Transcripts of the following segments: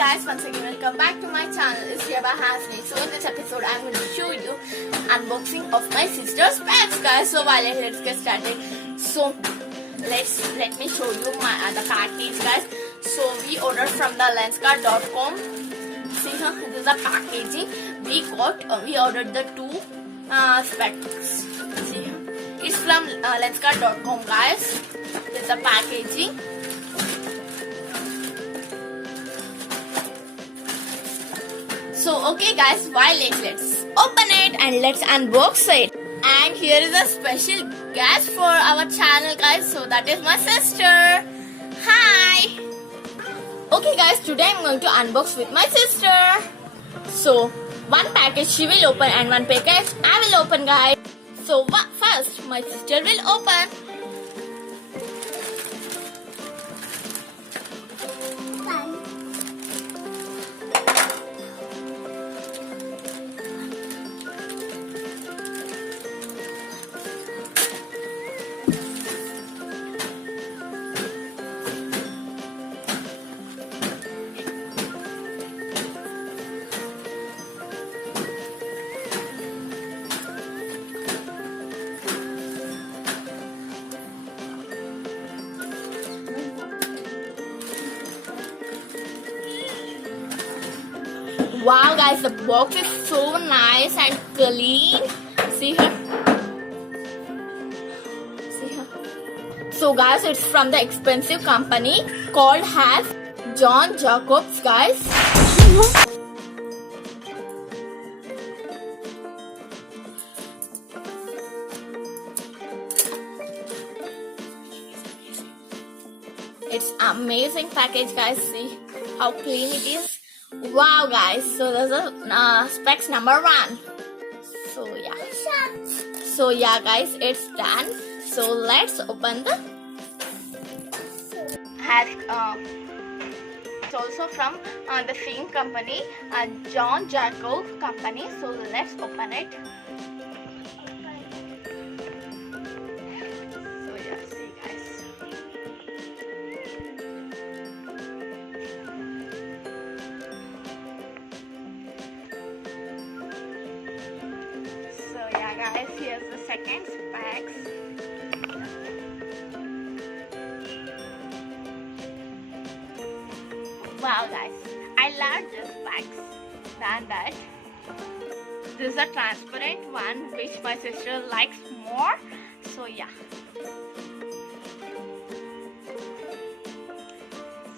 guys, once again welcome back to my channel. It's here by Hasni. So in this episode I'm going to show you unboxing of my sister's bags, guys. So let's get started. So let me show you my the package, guys. So we ordered from the LENSKART.com. See here, this is the packaging. We ordered the two specs. See here, it's from LENSKART.com, guys. This is the packaging. So okay guys, let's open it and let's unbox it. And here is a special guest for our channel, guys. So that is my sister. Hi. Okay guys, today I'm going to unbox with my sister. So one package she will open and one package I will open, guys. So first my sister will open. Wow guys, the box is so nice and clean. See here. So guys, it's from the expensive company called Fom JOHN JOCOBS, guys. It's amazing package, guys. See how clean it is. Wow guys, so there's a specs number 1. So yeah guys, it's done. So let's open the it's also from the same company, John Jacobs company. So let's open it. So yeah, see guys. Guys, here's the second specs. Wow guys, I love this specs than that. This is a transparent one which my sister likes more. So yeah.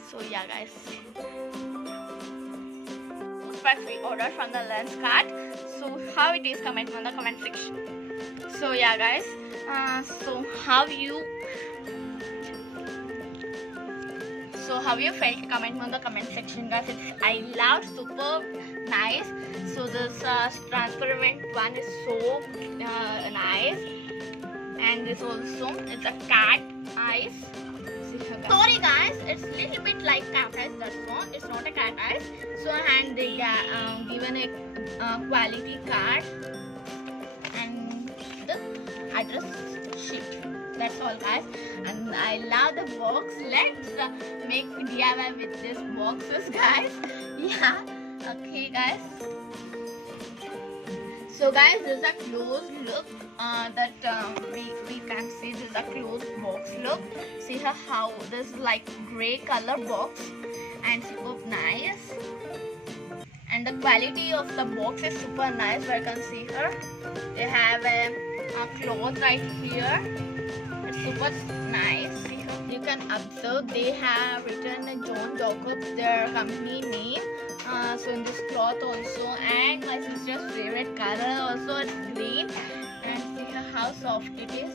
So yeah guys. Specs we ordered from the LENSKART. So how it is, comment on the comment section. So yeah guys, so how you felt, comment on the comment section, guys. I love, super nice. So this transparent one is so nice, and this also, it's a cat eyes. Sorry guys, it's a little bit like cat eyes, that's all. It's not a cat eyes. So and they given a quality card and the address sheet. That's all guys, and I love the box. Let's make DIY with these boxes, guys. Yeah, okay guys. So guys, this is a close look that we can see. This is a close box look. See how this is like gray color box and super nice. And the quality of the box is super nice. You can see here they have a cloth right here. It's super nice. See here, you can observe they have written John Jacobs, their company name. So in this cloth also, and my sister's favorite color also, it's green. And see here how soft it is.